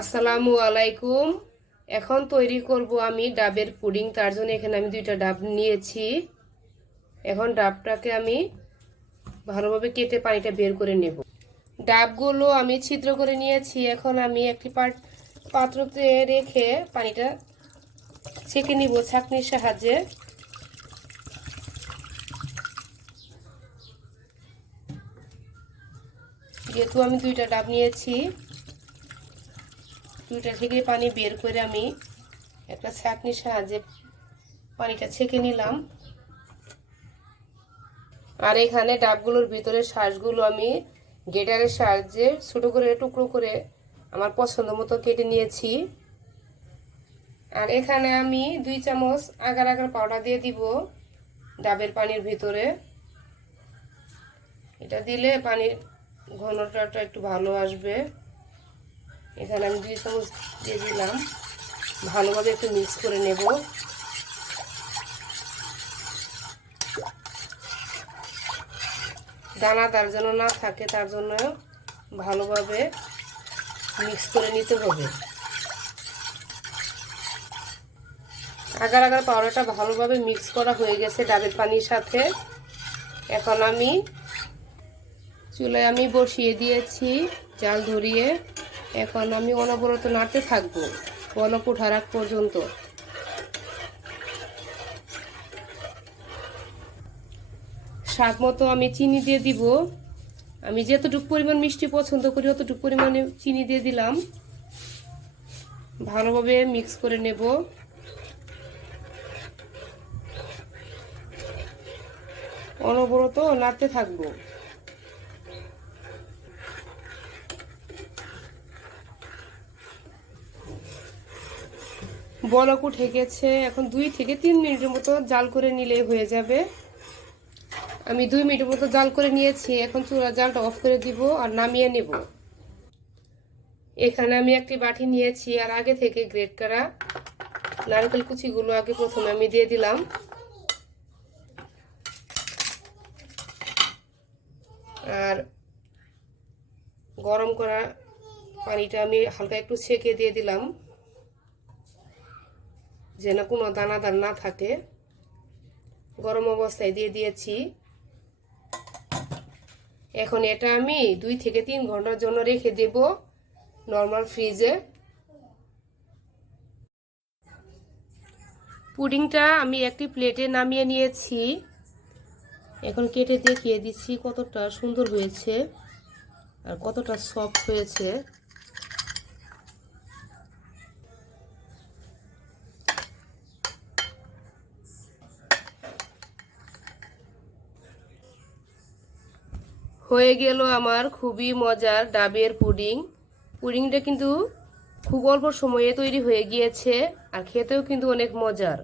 আসসালামু আলাইকুম। এখন তৈরি করব আমি ডাবের পুডিং। তার জন্য এখানে আমি 2টা ডাব নিয়েছি। এখন ডাবটাকে আমি ভালোভাবে কেটে পানিটা বের করে নেব। ডাবগুলো আমি ছিদ্র করে নিয়েছি। এখন আমি একটি পাত্রতে রেখে পানিটা ছেঁকে নিব ছাঁকনির সাহায্যে। যেহেতু আমি 2টা ডাব নিয়েছি, 2টা থেকে পানি বের করে আমি একটা ছাঁকনির সাহায্যে পানিটা ছেঁকে নিলাম। আর এখানে ডাবগুলোর ভিতরে শ্বাসগুলো আমি গ্রেটারের সাহায্যে ছোট করে টুকরো করে আমার পছন্দ মতো কেটে নিয়েছি। আর এখানে আমি 2 চামচ আগার আগার পাউডার দিয়ে দিব ডাবের পানির ভিতরে। এটা দিলে পানির ঘনত্বটা একটু ভালো আসবে। এখানে আমি 2 চামচ দিয়ে দিলাম। ভালোভাবে একটু মিক্স করে নেব। দানাদার যেন না থাকে, তার জন্য ভালোভাবে মিক্স করে নিতে হবে। আগার আগার পাউডারটা ভালোভাবে মিক্স করা হয়ে গেছে ডাবের পানির সাথে। এখন আমি চুলায় বসিয়ে দিয়েছি জাল ধরিয়ে। এখন আমি অনবরত নাড়তে থাকবো বলক ওঠার আগ পর্যন্ত। স্বাদ মতো আমি চিনি দিয়ে দিব। আমি যতটুকু পরিমাণ মিষ্টি পছন্দ করি ততটুকু পরিমাণে চিনি দিয়ে দিলাম। ভালোভাবে মিক্স করে নেব। অনবরত নাড়তে থাকবো। বলক উঠে গেছে। এখন 2 থেকে 3 মিনিটের মতো জাল করে নিলেই হয়ে যাবে। আমি 2 মিনিটের মতো জাল করে নিয়েছি। এখন চুলার জালটা অফ করে দিব আর নামিয়ে নেব। এখানে আমি একটি বাটি নিয়েছি আর আগে থেকে গ্রেট করা নারকেল কুচিগুলো আগে প্রথমে আমি দিয়ে দিলাম। আর গরম করা পানিটা আমি হালকা একটু ছেঁকে দিয়ে দিলাম, যেন কোনো দানাদার না থাকে। গরম অবস্থায় দিয়ে দিয়েছি। এখন এটা আমি 2 থেকে 3 ঘন্টার জন্য রেখে দেব নরমাল ফ্রিজে। পুডিংটা আমি একটি প্লেটে নামিয়ে নিয়েছি। এখন কেটে দেখিয়ে দিচ্ছি কতটা সুন্দর হয়েছে আর কতটা সফট হয়েছে। হয়ে গেল আমার খুবই মজার ডাবের পুডিং। পুডিংটা কিন্তু খুব অল্প সময়ে তৈরি হয়ে গিয়েছে আর খেতেও কিন্তু অনেক মজার।